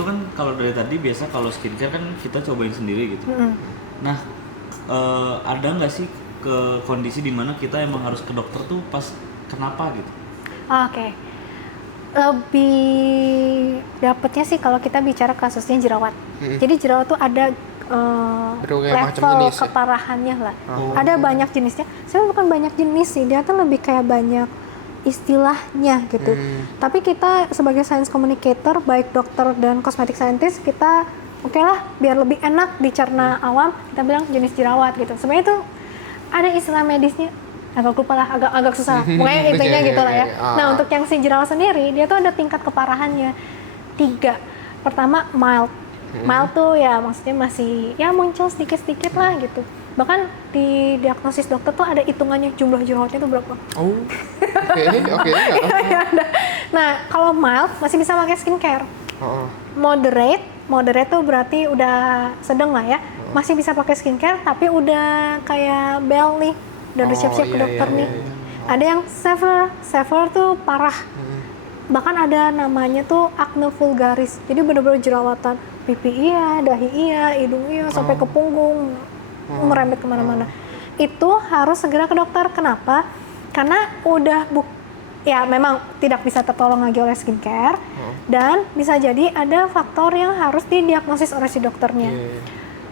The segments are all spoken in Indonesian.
tuh kan kalau dari tadi biasa kalau skincare kan kita cobain sendiri gitu. Nah, ada nggak sih ke kondisi dimana kita emang harus ke dokter tuh pas kenapa gitu? Oke. Lebih dapetnya sih kalau kita bicara kasusnya jerawat. Jadi jerawat tuh ada Berbagai macam level jenis ya? keparahannya lah. Ada banyak jenisnya. Sebenarnya bukan banyak jenis sih, dia tuh lebih kayak banyak istilahnya gitu. Tapi kita sebagai science communicator, baik dokter dan cosmetic scientist, kita oke lah biar lebih enak dicerna awam, kita bilang jenis jerawat gitu. Sebenarnya itu ada istilah medisnya, agak lupa lah, agak susah. Pokoknya intinya gitu lah ya. Nah untuk yang si jerawat sendiri, dia tuh ada tingkat keparahannya 3. Pertama mild. Mild tuh ya maksudnya masih ya muncul sedikit-sedikit lah gitu. Bahkan di diagnosis dokter tuh ada hitungannya jumlah jerawatnya tuh berapa. Oh, oke. Nah kalau mild masih bisa pakai skincare. Moderate tuh berarti udah sedang lah ya. Masih bisa pakai skincare tapi udah kayak Bel nih, udah siap-siap ke dokter nih. Ada yang severe tuh parah. Bahkan ada namanya tuh acne vulgaris. Jadi bener-bener jerawatan pipi iya, dahi iya, hidung iya, sampai ke punggung, merembet kemana-mana. Itu harus segera ke dokter. Kenapa? Karena udah ya memang tidak bisa tertolong lagi oleh skincare, dan bisa jadi ada faktor yang harus didiagnosis oleh si dokternya.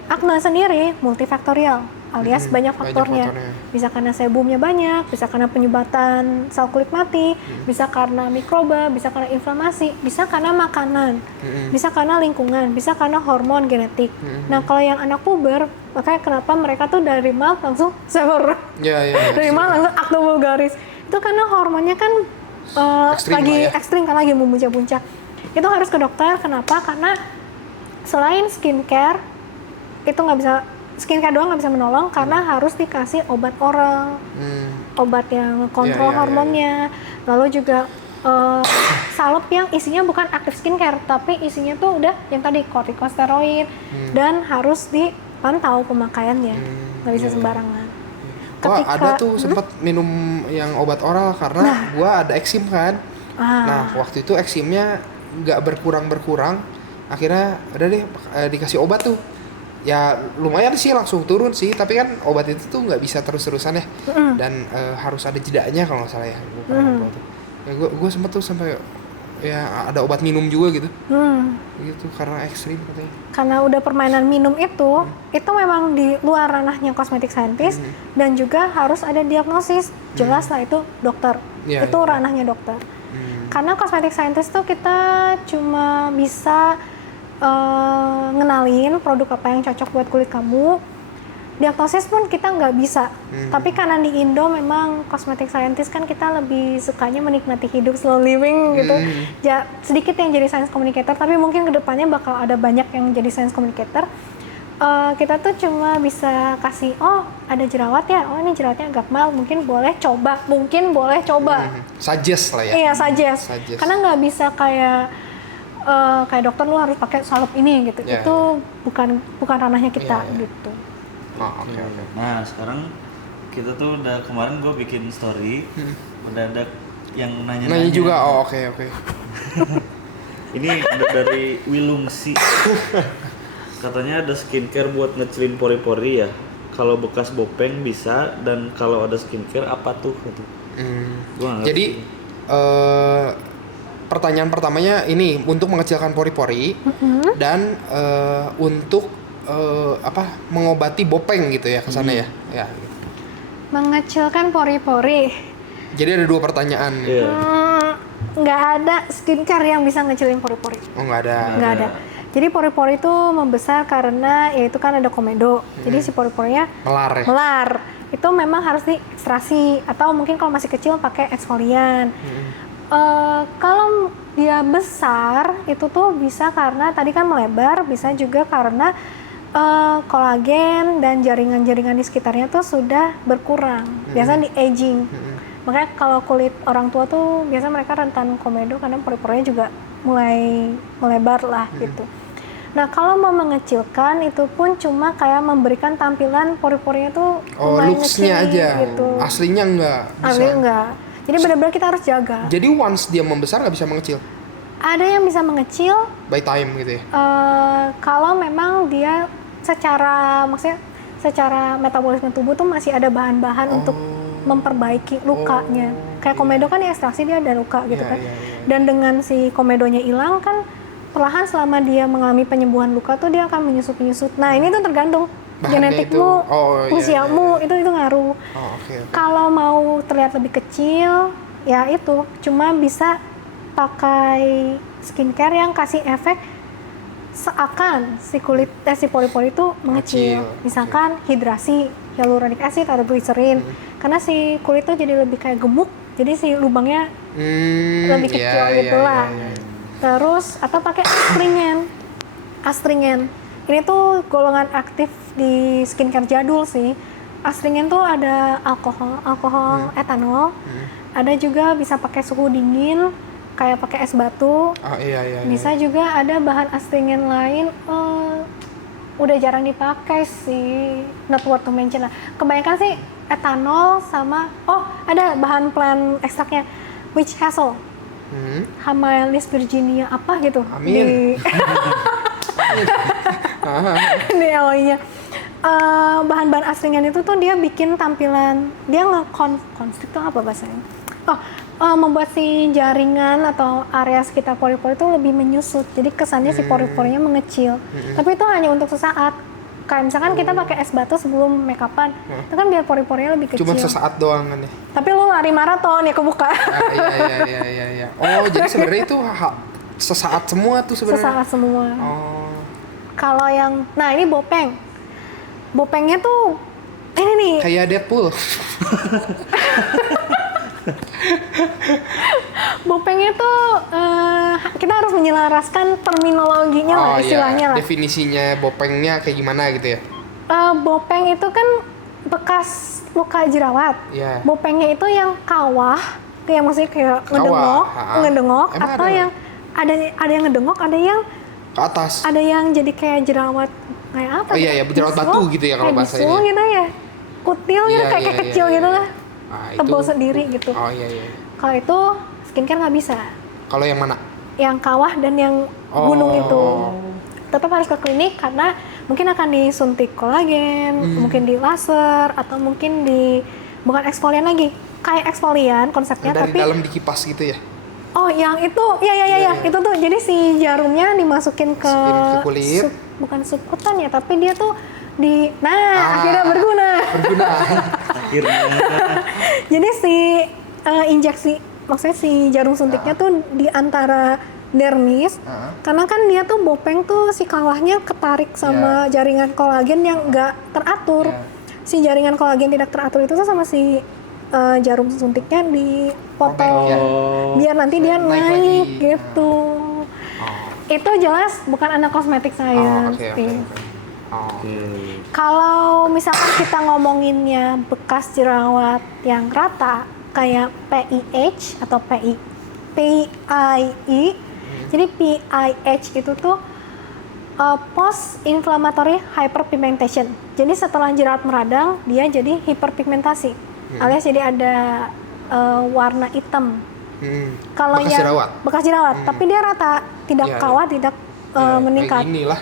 Acne sendiri multifaktorial, alias banyak faktornya. Bisa karena sebumnya banyak, bisa karena penyumbatan sel kulit mati, bisa karena mikroba, bisa karena inflamasi, bisa karena makanan, bisa karena lingkungan, bisa karena hormon genetik. Nah kalau yang anak puber, makanya kenapa mereka tuh dari mild langsung severe, dari mild langsung acne vulgaris. Itu karena hormonnya kan ekstrim kan, lagi memuncak-puncak. Itu harus ke dokter. Kenapa? Karena selain skincare itu nggak bisa, skincare doang nggak bisa menolong, karena harus dikasih obat oral, obat yang kontrol hormonnya. Lalu juga salep yang isinya bukan aktif skincare, tapi isinya tuh udah yang tadi kortikosteroid, dan harus dipantau pemakaiannya, nggak bisa sembarangan. Ada tuh sempat minum yang obat oral karena gua ada eksim kan. Nah waktu itu eksimnya nggak berkurang, akhirnya udah deh dikasih obat tuh. Ya lumayan sih langsung turun sih, tapi kan obat itu tuh nggak bisa terus-terusan ya, dan harus ada jedanya kalau nggak salah ya. Gue sempet tuh sampai ya ada obat minum juga gitu, gitu karena ekstrim katanya. Karena udah permainan minum itu memang di luar ranahnya cosmetic scientist, dan juga harus ada diagnosis, jelas lah itu dokter, itu ranahnya dokter. Karena cosmetic scientist tuh kita cuma bisa ngenalin produk apa yang cocok buat kulit kamu. Diagnosis pun kita nggak bisa. Tapi karena di Indo memang cosmetic scientist kan kita lebih sukanya menikmati hidup, slow living gitu. Ya sedikit yang jadi science communicator, tapi mungkin kedepannya bakal ada banyak yang jadi science communicator. Kita tuh cuma bisa kasih, oh ada jerawat ya, oh ini jerawatnya agak mild, mungkin boleh coba. Suggest lah ya. Iya suggest. Karena nggak bisa kayak dokter lu harus pakai salep ini gitu. Itu bukan ranahnya kita gitu. Oke. Nah sekarang kita tuh udah, kemarin gue bikin story, udah ada yang nanya juga. Oke. Ini ada dari Wilungsi. Katanya ada skincare buat ngecilin pori-pori ya. Kalau bekas bopeng bisa, dan kalau ada skincare apa tuh? Jadi pertanyaan pertamanya ini untuk mengecilkan pori-pori dan untuk mengobati bopeng gitu ya kesana ya. Mengecilkan pori-pori. Jadi ada 2 pertanyaan. Nggak ada skincare yang bisa ngecilin pori-pori. Oh nggak ada. Jadi pori-pori itu membesar karena ya itu kan ada komedo. Jadi si pori-porinya melar. Itu memang harus diekstrasi, atau mungkin kalau masih kecil pakai eksfolian. Kalau dia besar itu tuh bisa karena tadi kan melebar, bisa juga karena kolagen dan jaringan-jaringan di sekitarnya tuh sudah berkurang, biasanya di aging. Makanya kalau kulit orang tua tuh biasanya mereka rentan komedo karena pori-porinya juga mulai melebar lah gitu. Nah kalau mau mengecilkan itu pun cuma kayak memberikan tampilan pori-porinya tuh looks-nya aja gitu. Aslinya enggak bisa. Aslinya enggak. Jadi benar-benar kita harus jaga. Jadi once dia membesar nggak bisa mengecil? Ada yang bisa mengecil By time gitu ya. kalau memang dia maksudnya secara metabolisme tubuh tuh masih ada bahan-bahan untuk memperbaiki lukanya. Kayak komedo kan diekstraksi dia ada luka gitu kan. Dan dengan si komedonya hilang kan perlahan selama dia mengalami penyembuhan luka tuh dia akan menyusut. Nah ini tuh tergantung Bahannya genetikmu, usiamu itu ngaruh. Okay. Kalau mau terlihat lebih kecil, ya itu cuma bisa pakai skincare yang kasih efek seakan si pori-pori itu mengecil. Misalkan hidrasi, hyaluronic acid atau glycerin. Karena si kulit tuh jadi lebih kayak gemuk, jadi si lubangnya lebih kecil gitulah. Terus atau pakai astringen. Ini tuh golongan aktif di skincare jadul sih. Astringen tuh ada alkohol etanol. Ada juga bisa pakai suhu dingin, kayak pakai es batu. Bisa juga ada bahan astringen lain. Udah jarang dipakai sih, not worth to mention lah. Kebanyakan sih etanol sama ada bahan plant ekstraknya, witch hazel, Hamamelis virginia apa gitu. Amin. Di LA-nya. Bahan-bahan astringen itu tuh dia bikin tampilan, dia konstrik tuh apa bahasanya? Membuat si jaringan atau area sekitar pori-pori itu lebih menyusut. Jadi kesannya si pori-porinya mengecil. Tapi itu hanya untuk sesaat. Kayak misalkan kita pakai es batu sebelum make up-an, itu kan biar pori-porinya lebih kecil. Cuma sesaat doang kan ya. Tapi lu lari maraton ya kebuka. Iya. Oh, jadi sebenarnya itu sesaat semua tuh sebenarnya. Sesaat semua. Kalau yang, nah ini Bopeng. Bopengnya tuh ini nih. Kayak Deadpool. Bopengnya tuh kita harus menyelaraskan terminologinya lah, istilahnya lah. Definisinya bopengnya kayak gimana gitu ya? Bopeng itu kan bekas luka jerawat. Bopengnya itu yang kawah, yang maksudnya kayak ngedengok atau ada yang ada yang ngedengok, ada yang ke atas. Ada yang jadi kayak jerawat kayak apa? Jerawat batu gitu ya kalau bahasa ini. Gitu ya. Kutil gitu kayak kecil gitu lah. Tebal sendiri gitu. Kalau itu skincare nggak bisa. Kalau yang mana? Yang kawah dan yang gunung itu. Tetap harus ke klinik karena mungkin akan disuntik kolagen, mungkin di laser atau mungkin bukan eksfolian lagi. Kayak eksfolian konsepnya dari tapi dalam dikipas gitu ya. Yang itu itu tuh jadi si jarumnya dimasukin ke kulit. Bukan subkutan ya, tapi dia tuh akhirnya berguna. Akhirnya. Jadi si injeksi, maksudnya si jarum suntiknya tuh di antara dermis, karena kan dia tuh bopeng tuh si kawahnya ketarik sama jaringan kolagen yang nggak teratur. Si jaringan kolagen tidak teratur itu tuh sama si jarum suntiknya dipotong biar nanti dia naik gitu. Itu jelas bukan anak kosmetik saya. Kalau misalkan kita ngomonginnya bekas jerawat yang rata kayak PIH atau PIE. Jadi PIH itu tuh post inflammatory hyperpigmentation. Jadi setelah jerawat meradang dia jadi hiperpigmentasi. Alias jadi ada warna hitam. Kalau yang bekas jerawat, tapi dia rata, tidak kawah, tidak meningkat. Inilah.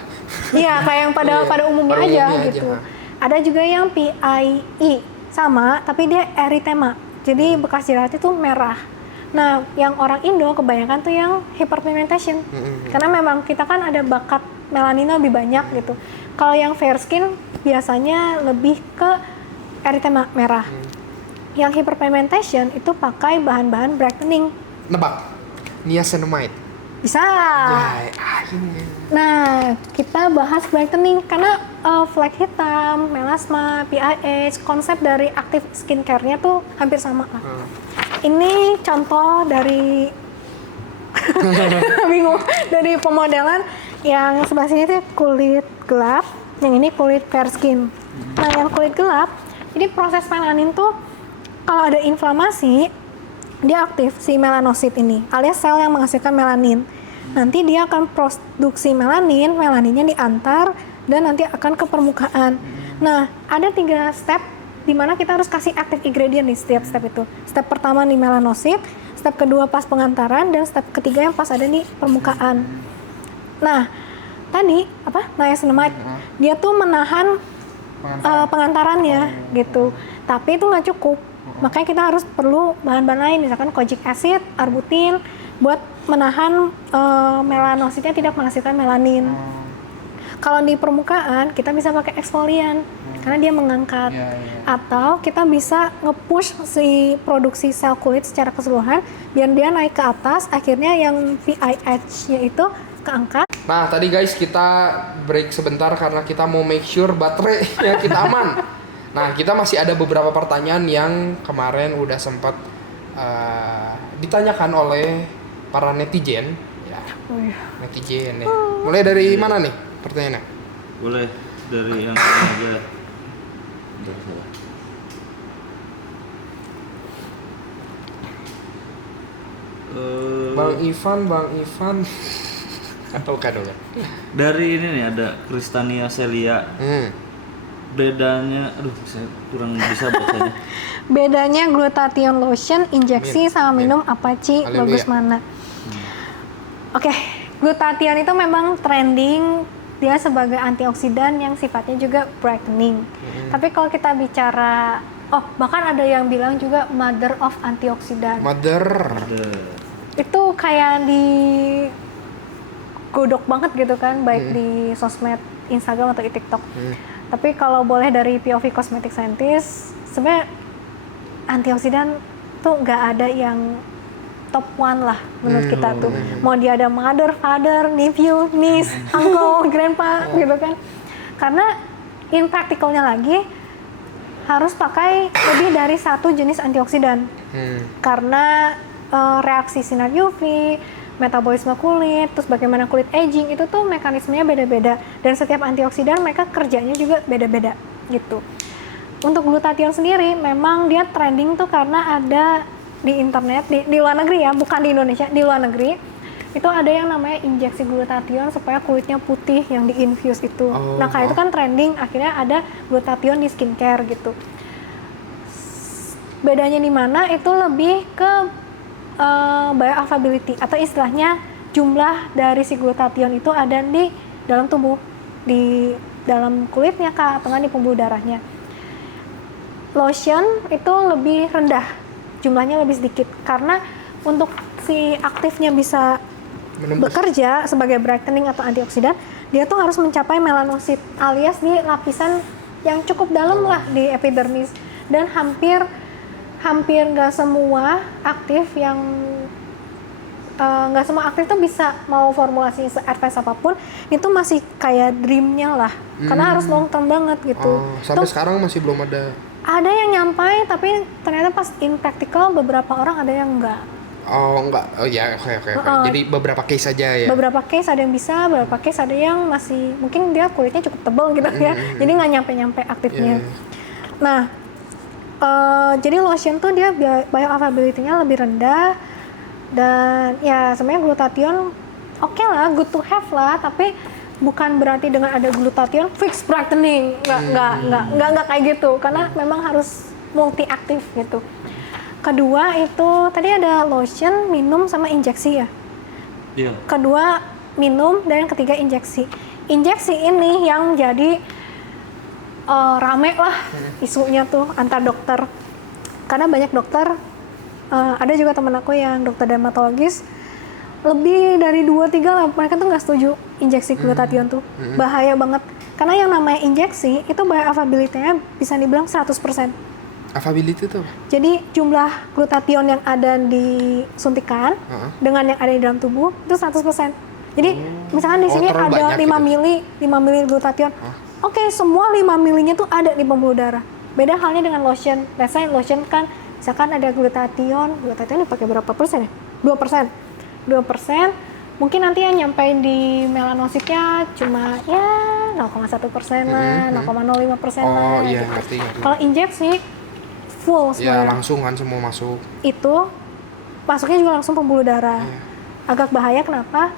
Iya, kayak yang pada umumnya aja gitu. Ada juga yang PIE sama, tapi dia erythema. Jadi bekas jerawat itu merah. Nah, yang orang Indo kebanyakan tuh yang hyperpigmentation. Karena memang kita kan ada bakat melanina lebih banyak gitu. Kalau yang fair skin biasanya lebih ke erythema merah. Yang hyperpigmentation itu pakai bahan-bahan brightening. Nebak. Niacinamide. Bisa. Nah, kita bahas brightening karena flek hitam, melasma, PIH, konsep dari aktif skincare-nya tuh hampir sama lah. Ini contoh dari bingung dari pemodelan yang sebelah sini tuh kulit gelap, yang ini kulit fair skin. Nah, yang kulit gelap, jadi proses melanin tuh kalau ada inflamasi, dia aktif si melanosit ini, alias sel yang menghasilkan melanin. Nanti dia akan produksi melaninnya diantar dan nanti akan ke permukaan. Nah, ada 3 step dimana kita harus kasih active ingredient nih setiap step itu. Step pertama di melanosit, step kedua pas pengantaran, dan step ketiga yang pas ada di permukaan. Nah, tadi niacinamide, dia tuh menahan pengantarannya gitu. Tapi itu nggak cukup. Makanya kita harus perlu bahan-bahan lain, misalkan kojic acid, arbutin, buat menahan melanositnya tidak menghasilkan melanin. Kalau di permukaan kita bisa pakai eksfolian karena dia mengangkat. Atau kita bisa nge-push si produksi sel kulit secara keseluruhan biar dia naik ke atas, akhirnya yang VIH-nya itu keangkat. Nah, tadi guys kita break sebentar karena kita mau make sure baterainya kita aman. Nah, kita masih ada beberapa pertanyaan yang kemarin udah sempat ditanyakan oleh para netizen. Ya, netizen ya. Mulai dari mana nih pertanyaannya? Boleh dari yang ini aja. Bentar, salah. Bang Ivan. Bukan. Dari ini nih ada Kristania Celia. Bedanya, saya kurang bisa bacanya. Bedanya glutathione lotion, injeksi sama minum apa Ci? Bagus mana? Oke, glutathione itu memang trending, dia sebagai antioksidan yang sifatnya juga brightening. Tapi kalau kita bicara, bahkan ada yang bilang juga mother of antioksidan. Mother. Itu kayak di godok banget gitu kan, baik di sosmed, Instagram atau di TikTok. Tapi kalau boleh dari POV cosmetic scientist, sebenarnya antioksidan tuh nggak ada yang top one lah menurut kita tuh. Mau dia ada mother, father, nephew, niece, uncle, grandpa gitu kan. Karena in practicalnya lagi harus pakai lebih dari satu jenis antioksidan. Karena reaksi sinar UV, metabolisme kulit, terus bagaimana kulit aging itu tuh mekanismenya beda-beda, dan setiap antioksidan mereka kerjanya juga beda-beda gitu. Untuk glutathione sendiri memang dia trending tuh karena ada di internet di luar negeri ya, bukan di Indonesia, di luar negeri itu ada yang namanya injeksi glutathione supaya kulitnya putih yang diinfuse itu. Nah kayak itu kan trending, akhirnya ada glutathione di skincare gitu. Bedanya di mana? Itu lebih ke bioavailability atau istilahnya jumlah dari si glutathione itu ada di dalam tubuh, di dalam kulitnya kah atau di pembuluh darahnya. Lotion itu lebih rendah, jumlahnya lebih sedikit karena untuk si aktifnya bisa bekerja sebagai brightening atau antioksidan, dia tuh harus mencapai melanosit alias di lapisan yang cukup dalam lah di epidermis, dan hampir nggak semua aktif yang nggak semua aktif tuh bisa mau formulasi se-advance apapun itu masih kayak dreamnya lah, karena harus long term banget gitu. Sampai sekarang masih belum ada yang nyampai, tapi ternyata pas in practical beberapa orang ada yang enggak. Oke. Jadi beberapa case aja ya. Beberapa case ada yang bisa, beberapa case ada yang masih mungkin dia kulitnya cukup tebal gitu ya. Jadi nggak nyampe aktifnya. Nah, jadi lotion tuh dia bioavailability-nya lebih rendah, dan ya sebenarnya glutathione oke lah, good to have lah, tapi bukan berarti dengan ada glutathione fix brightening, nggak kayak gitu, karena memang harus multi aktif gitu. Kedua itu tadi ada lotion, minum sama injeksi ya. Iya. Kedua minum dan yang ketiga injeksi. Injeksi ini yang jadi rame lah isunya tuh antar dokter, karena banyak dokter, ada juga temen aku yang dokter dermatologis, lebih dari 2-3 lah mereka tuh nggak setuju injeksi glutathione tuh. Bahaya banget, karena yang namanya injeksi itu bioavailability-nya bisa dibilang 100%. Availability tuh? Jadi jumlah glutathione yang ada di suntikan dengan yang ada di dalam tubuh itu 100%. Jadi misalkan di sini ada 5 mili glutathione. Oke, semua 5 milinya tuh ada di pembuluh darah. Beda halnya dengan lotion. Biasanya lotion kan misalkan ada glutathione dipakai berapa persen ya? 2%. Mungkin nanti yang nyampe di melanositnya cuma ya 0,1% lah, 0,05% lah. Iya, gitu. ngerti. Kalau injeksi full semuanya. Ya langsung kan semua masuk. Itu masuknya juga langsung pembuluh darah. Agak bahaya kenapa?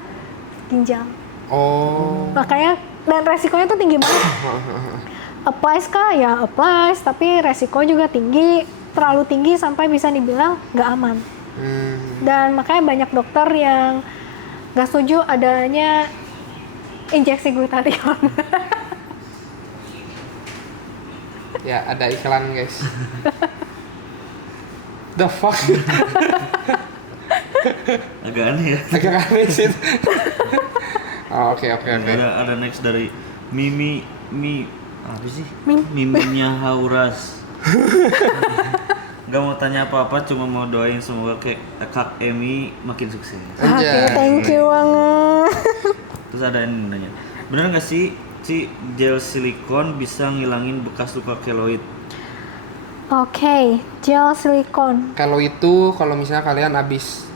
Ginjal. Makanya dan resikonya tuh tinggi banget. applies kah? Ya applies, tapi resiko juga tinggi, terlalu tinggi sampai bisa dibilang nggak aman. Dan makanya banyak dokter yang nggak setuju adanya injeksi glutathione. Ya, ada iklan guys. The fuck? Agak aneh ya. Agak aneh sih. Oh, oke. Ada next dari Mimi apa sih? Mim. Miminya Hauras. Gak mau tanya apa-apa, cuma mau doain semoga Kak Emi makin sukses. Oke, thank you banget. Terus ada yang nanya, bener nggak sih gel silikon bisa ngilangin bekas luka keloid? Oke, gel silikon. Kalau itu, kalau misalnya kalian habis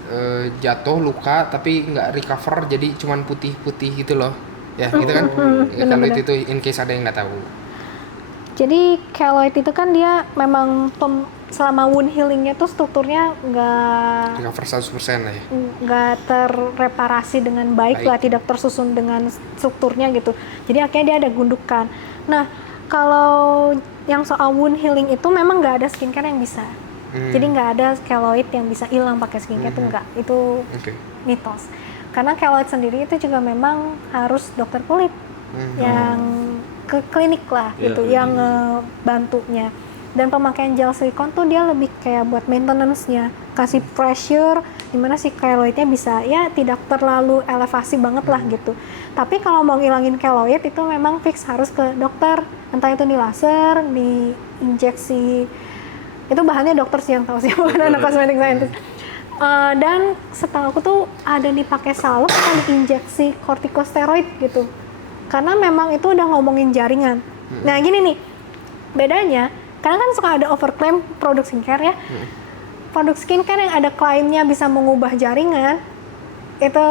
jatuh luka tapi nggak recover, jadi cuman putih-putih gitu loh, ya gitu kan? Ya, kalau itu in case ada yang nggak tahu. Jadi keloid itu kan dia memang selama wound healingnya tuh strukturnya Recover 100% lah ya. nggak terreparasi dengan baik lah, tidak tersusun dengan strukturnya gitu. Jadi akhirnya dia ada gundukan. Nah, kalau yang soal wound healing itu memang nggak ada skincare yang bisa. Jadi nggak ada keloid yang bisa hilang pakai skincare, itu nggak. Itu mitos. Karena keloid sendiri itu juga memang harus dokter kulit yang ke klinik lah gitu, yang bantunya. Dan pemakaian gel silikon tuh dia lebih kayak buat maintenance-nya, kasih pressure dimana si keloidnya bisa ya tidak terlalu elevasi banget lah gitu. Tapi kalau mau ngilangin keloid itu memang fix harus ke dokter, entah itu di laser, di injeksi, itu bahannya dokter sih yang tahu sih, bukan anak cosmetic scientist. Dan setahu aku tuh ada dipakai salep atau diinjeksi kortikosteroid gitu, karena memang itu udah ngomongin jaringan. Nah gini nih bedanya, karena kan suka ada overclaim produk skincare ya. Produk skincare yang ada klaimnya bisa mengubah jaringan itu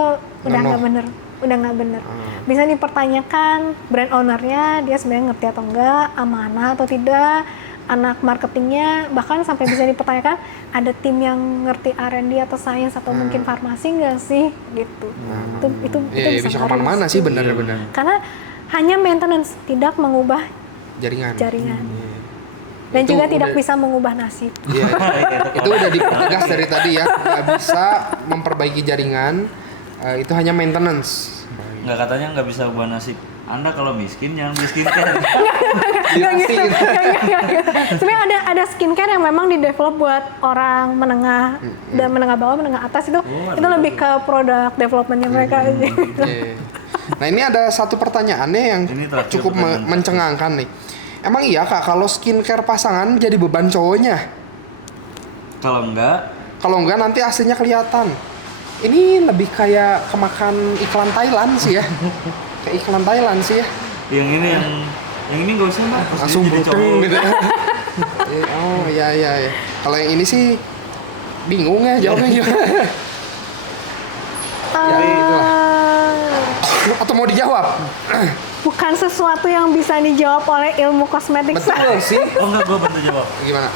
udah nggak bener. Bisa dipertanyakan brand ownernya, dia sebenarnya ngerti atau enggak, amanah atau tidak, anak marketingnya, bahkan sampai bisa dipertanyakan ada tim yang ngerti R&D atau sains atau mungkin farmasi nggak sih gitu. Itu Bisa kemana-mana sih, benar-benar. Karena hanya maintenance, tidak mengubah Jaringan. Dan Itu juga tidak udah- bisa mengubah nasib. Iya, itu udah dipertegas dari tadi ya, nggak bisa memperbaiki jaringan, itu hanya maintenance. Nggak, katanya nggak bisa ubah nasib. Anda kalau miskin jangan beli skincare. Jelasin. Sebenarnya ada skincare yang memang di-develop buat orang menengah dan menengah bawah, menengah atas itu lebih ke produk developmentnya mereka aja. Iya. Nah ini ada satu pertanyaannya yang Ini terakhir cukup pertanyaan mencengangkan nih. Emang iya Kak, kalau skincare pasangan jadi beban cowoknya? Kalau enggak nanti aslinya kelihatan. Ini lebih kayak kemakan iklan Thailand sih ya. Kayak iklan Thailand sih ya. yang ini nggak usah mah, pas Langsung jadi buteng cowok. gitu. Oh iya. Kalau yang ini sih bingung ya jawabnya gimana. Ya itulah. Atau mau dijawab? Bukan sesuatu yang bisa dijawab oleh ilmu kosmetik. Betul sih. Oh enggak, gue bantu jawab. Gimana?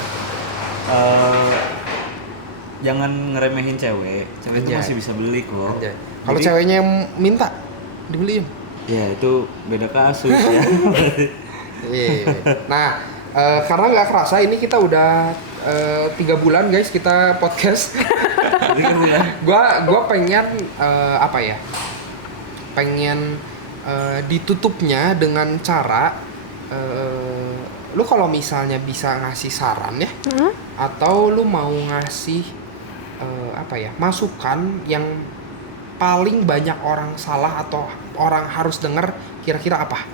Jangan ngeremehin cewek itu Anjay. masih bisa beli kok. Kalau Jadi, ceweknya yang minta dibeliin. ya itu beda kasus ya. Iya. Nah, karena nggak kerasa ini kita udah 3 bulan guys kita podcast. Jadi kan bukan. Gua pengen apa ya? Pengen ditutupnya dengan cara lu kalau misalnya bisa ngasih saran ya, atau lu mau ngasih apa ya, masukan yang paling banyak orang salah atau orang harus denger, kira-kira apa?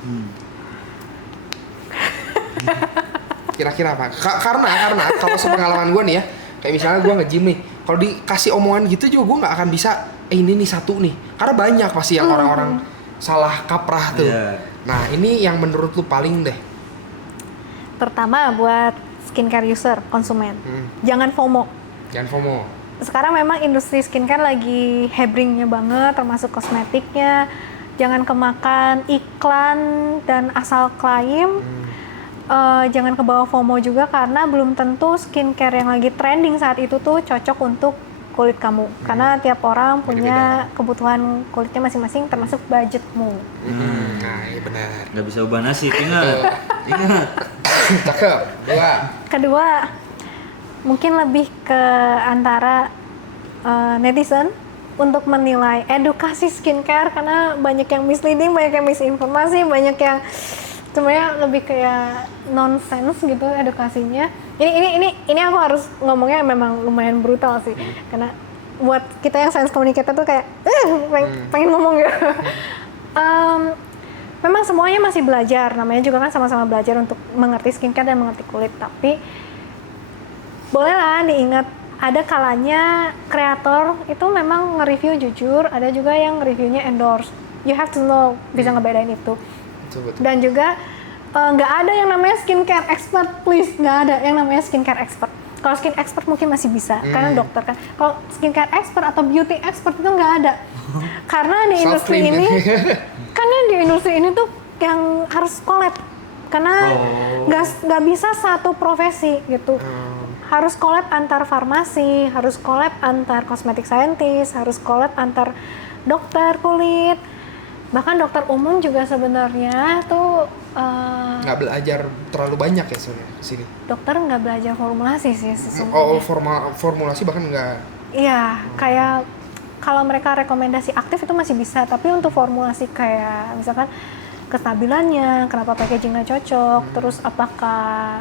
Kira-kira apa? Karena kalau sepengalaman gue nih ya, kayak misalnya gue nge-gym nih, kalau dikasih omongan gitu juga gue nggak akan bisa ini nih satu nih, karena banyak pasti yang orang-orang salah kaprah tuh. Yeah. Nah ini yang menurut lu paling deh. Pertama buat skincare user, konsumen. Jangan FOMO. Jangan FOMO. Sekarang memang industri skincare lagi hebringnya banget, termasuk kosmetiknya. Jangan kemakan iklan dan asal klaim. Jangan kebawa FOMO juga, karena belum tentu skincare yang lagi trending saat itu tuh cocok untuk kulit kamu. Karena tiap orang punya kebutuhan kulitnya masing-masing termasuk budgetmu. Nah, iya benar. Nggak bisa ubah nasib, ingat. Cakep. Kedua, mungkin lebih ke antara netizen untuk menilai edukasi skincare, karena banyak yang misleading, banyak yang misinformasi, banyak yang sebenarnya lebih kayak nonsense gitu edukasinya. Ini aku harus ngomongnya memang lumayan brutal sih, karena buat kita yang science communicator tuh kayak pengen ngomong ya. Memang semuanya masih belajar, namanya juga kan sama-sama belajar untuk mengerti skincare dan mengerti kulit, tapi bolehlah diingat ada kalanya kreator itu memang nge-review jujur, ada juga yang reviewnya endorse. You have to know, bisa ngebedain itu. Betul. Dan juga nggak ada yang namanya skincare expert, please, nggak ada yang namanya skincare expert. Kalau skin expert mungkin masih bisa, karena dokter kan. Kalau skincare expert atau beauty expert itu nggak ada. Karena di industri ini, karena di industri ini tuh yang harus collab. Karena nggak bisa satu profesi gitu. Harus collab antar farmasi, harus collab antar cosmetic scientist, harus collab antar dokter kulit. Bahkan dokter umum juga sebenarnya tuh nggak belajar terlalu banyak ya sebenarnya di sini. Dokter nggak belajar formulasi sih sesungguhnya. Formulasi bahkan nggak. Iya, kayak kalau mereka rekomendasi aktif itu masih bisa, tapi untuk formulasi kayak misalkan kestabilannya, kenapa packagingnya cocok, terus apakah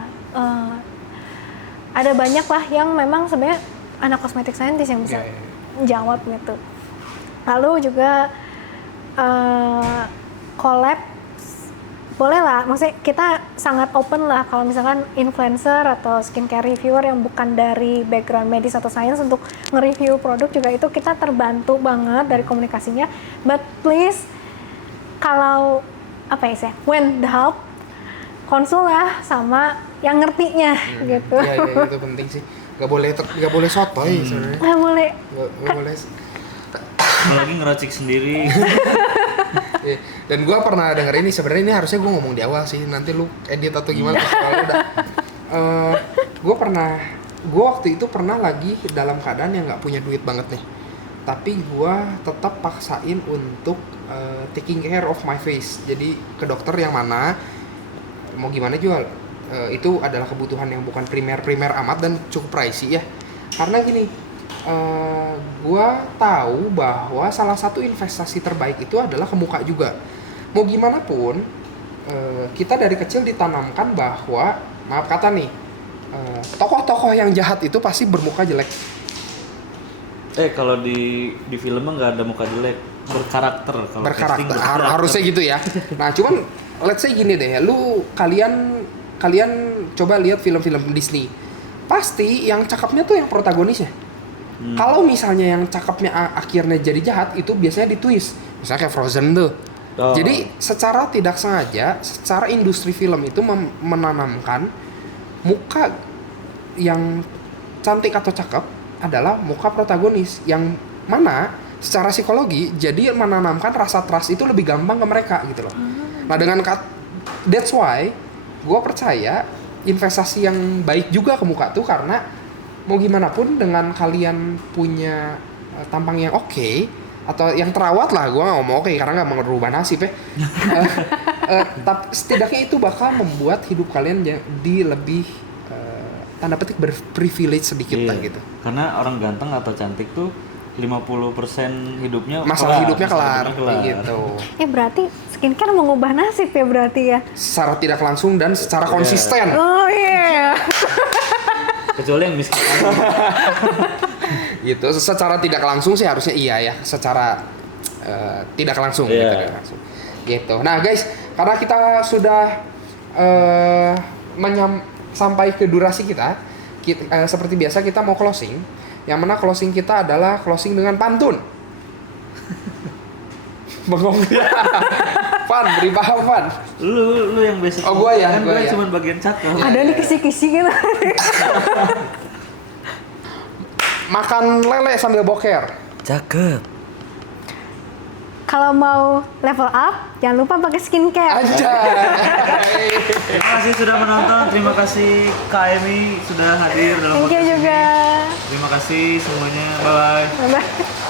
ada banyak lah yang memang sebenarnya anak cosmetic scientist yang bisa jawab gitu. Lalu juga collab boleh lah, maksudnya kita sangat open lah kalau misalkan influencer atau skincare reviewer yang bukan dari background medis atau sains untuk nge-review produk juga, itu kita terbantu banget dari komunikasinya. But please, kalau apa ya sih, when doubt, konsul lah sama yang ngertinya gitu. Iya, itu penting sih. Gak boleh sotoy sebenarnya. Nggak boleh. Gak boleh. Apalagi ngeracik sendiri. Dan gue pernah denger ini, sebenarnya ini harusnya gue ngomong di awal sih, nanti lu edit atau gimana. Gue waktu itu pernah lagi dalam keadaan yang nggak punya duit banget nih, tapi gue tetap paksain untuk taking care of my face. Jadi ke dokter yang mana mau gimana juga itu adalah kebutuhan yang bukan primer amat dan cukup pricey ya. Karena gini, gue tahu bahwa salah satu investasi terbaik itu adalah ke muka juga. Mau gimana pun, kita dari kecil ditanamkan bahwa, maaf kata nih, tokoh-tokoh yang jahat itu pasti bermuka jelek. Kalau di film mah nggak ada muka jelek, berkarakter. Kalau berkarakter, harusnya gitu ya. Nah cuman, let's say gini deh, kalian coba lihat film-film Disney, pasti yang cakepnya tuh yang protagonisnya. Kalau misalnya yang cakepnya akhirnya jadi jahat, itu biasanya ditwist. Misalnya kayak Frozen tuh. Jadi secara tidak sengaja, secara industri film itu menanamkan muka yang cantik atau cakep adalah muka protagonis, yang mana secara psikologi jadi menanamkan rasa trust itu lebih gampang ke mereka gitu loh. Nah dengan that's why gue percaya investasi yang baik juga ke muka tuh, karena mau gimana pun dengan kalian punya tampang yang oke, atau yang terawat lah, gue gak ngomong oke karena gak mau merubah nasib ya. Tapi setidaknya itu bakal membuat hidup kalian jadi lebih tanda petik berprivilege sedikit lah gitu. Karena orang ganteng atau cantik tuh 50% hidupnya masalah hidupnya kelar gitu. Berarti skincare mengubah nasib ya berarti ya? Secara tidak langsung dan secara konsisten. Oh iya. Kecuali yang miskin. Gitu, secara tidak langsung sih harusnya iya ya, secara tidak langsung gitu. Nah guys, karena kita sudah sampai ke durasi kita, seperti biasa kita mau closing, yang mana closing kita adalah closing dengan pantun. Bengong. Fan, beri paham Fan. Lu yang basic. Oh gua ya, gue cuma bagian cakep. Ada nih kisi-kisi gitu. Makan lele sambil boker. Cakep. kalau mau level up, jangan lupa pakai skincare. Anjay. Terima kasih sudah menonton. Terima kasih Kak Emi sudah hadir dalam Thank you podcast ini. juga. Terima kasih semuanya. Bye bye. Bye-bye.